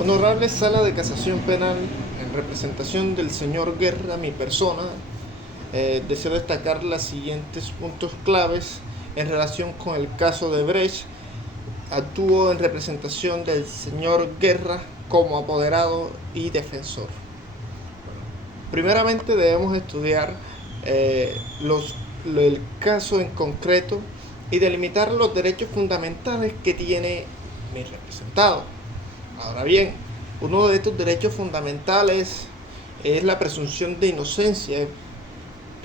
Honorable Sala de Casación Penal, en representación del señor Guerra, mi persona, deseo destacar los siguientes puntos claves en relación con el caso de Brecht. Actúo en representación del señor Guerra como apoderado y defensor. Primeramente debemos estudiar el caso en concreto y delimitar los derechos fundamentales que tiene mi representado. Ahora bien, uno de estos derechos fundamentales es la presunción de inocencia,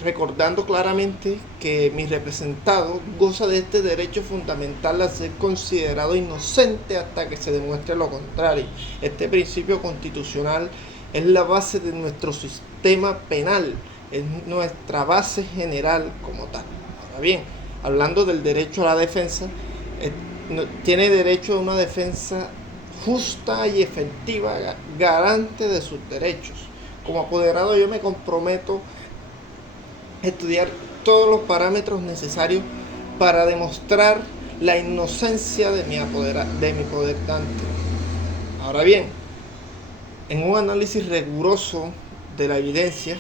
recordando claramente que mi representado goza de este derecho fundamental a ser considerado inocente hasta que se demuestre lo contrario. Este principio constitucional es la base de nuestro sistema penal, es nuestra base general como tal. Ahora bien, hablando del derecho a la defensa, tiene derecho a una defensa justa y efectiva, garante de sus derechos. Como apoderado yo me comprometo a estudiar todos los parámetros necesarios para demostrar la inocencia de mi poderante. Ahora bien, en un análisis riguroso de la evidencia,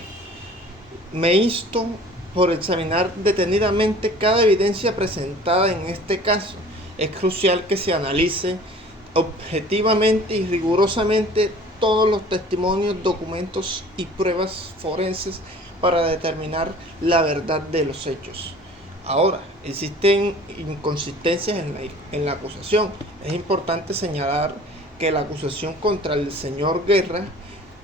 me insto por examinar detenidamente cada evidencia presentada en este caso. Es crucial que se analice objetivamente y rigurosamente todos los testimonios, documentos y pruebas forenses para determinar la verdad de los hechos. Ahora, existen inconsistencias en la acusación. Es importante señalar que la acusación contra el señor Guerra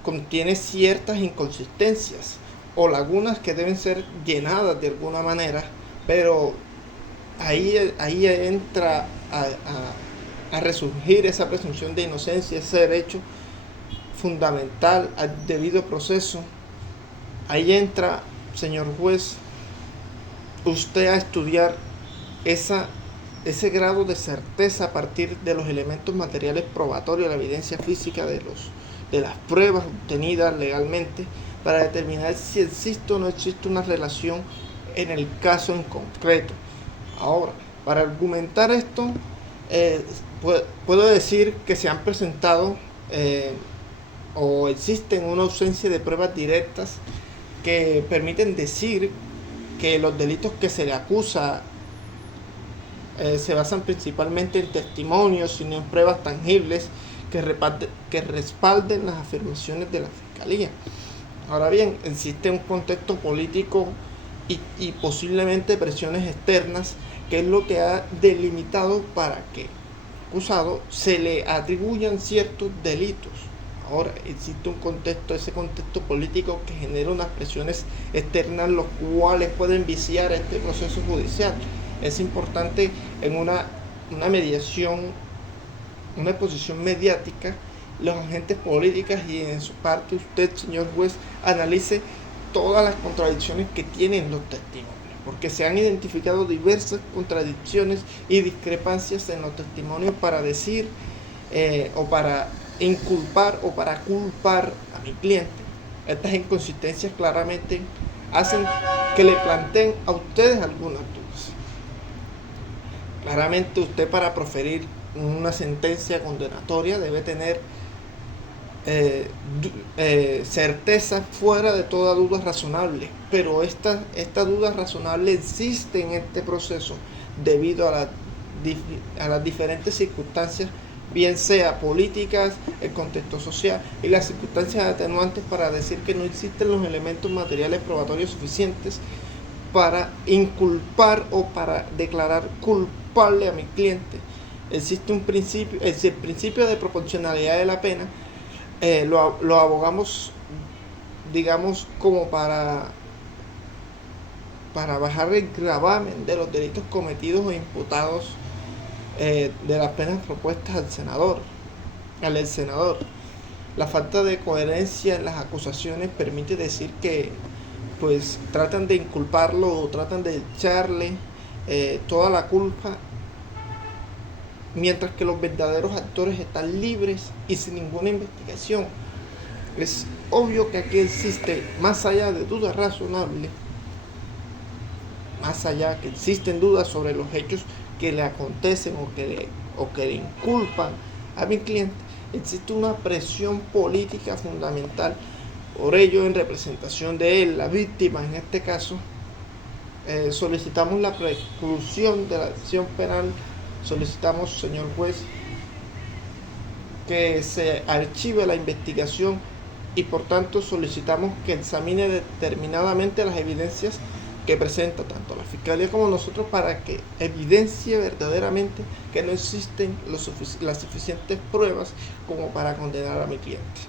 contiene ciertas inconsistencias o lagunas que deben ser llenadas de alguna manera, pero ahí entra a resurgir esa presunción de inocencia, ese derecho fundamental al debido proceso. Ahí entra, señor juez, usted a estudiar ese grado de certeza a partir de los elementos materiales probatorios, la evidencia física de las pruebas obtenidas legalmente, para determinar si existe o no existe una relación en el caso en concreto. Ahora, para argumentar esto, puedo decir que se han presentado o existen una ausencia de pruebas directas que permiten decir que los delitos que se le acusa se basan principalmente en testimonios y no en pruebas tangibles que respalden las afirmaciones de la Fiscalía. Ahora bien, existe un contexto político y posiblemente presiones externas, que es lo que ha delimitado para que al acusado se le atribuyan ciertos delitos. Ahora, existe ese contexto político que genera unas presiones externas, los cuales pueden viciar este proceso judicial. Es importante en una mediación, una exposición mediática, los agentes políticos y en su parte usted, señor juez, analice todas las contradicciones que tienen los testimonios, porque se han identificado diversas contradicciones y discrepancias en los testimonios para decir o para inculpar o para culpar a mi cliente. Estas inconsistencias claramente hacen que le planteen a ustedes algunas dudas. Claramente usted, para proferir una sentencia condenatoria, debe tener certeza fuera de toda duda razonable, pero esta duda razonable existe en este proceso debido a las diferentes circunstancias, bien sea políticas, el contexto social y las circunstancias atenuantes, para decir que no existen los elementos materiales probatorios suficientes para inculpar o para declarar culpable a mi cliente. Existe un principio, el principio de proporcionalidad de la pena. Lo abogamos, digamos, como para bajar el gravamen de los delitos cometidos o imputados, de las penas propuestas al ex senador. La falta de coherencia en las acusaciones permite decir que pues tratan de inculparlo o tratan de echarle toda la culpa, mientras que los verdaderos actores están libres y sin ninguna investigación. Es obvio que aquí existe, más allá de dudas razonables, más allá que existen dudas sobre los hechos que le acontecen o que le inculpan a mi cliente, existe una presión política fundamental. Por ello, en representación de él, la víctima en este caso, solicitamos la preclusión de la acción penal. Solicitamos, señor juez, que se archive la investigación y por tanto solicitamos que examine determinadamente las evidencias que presenta tanto la Fiscalía como nosotros para que evidencie verdaderamente que no existen las suficientes pruebas como para condenar a mi cliente.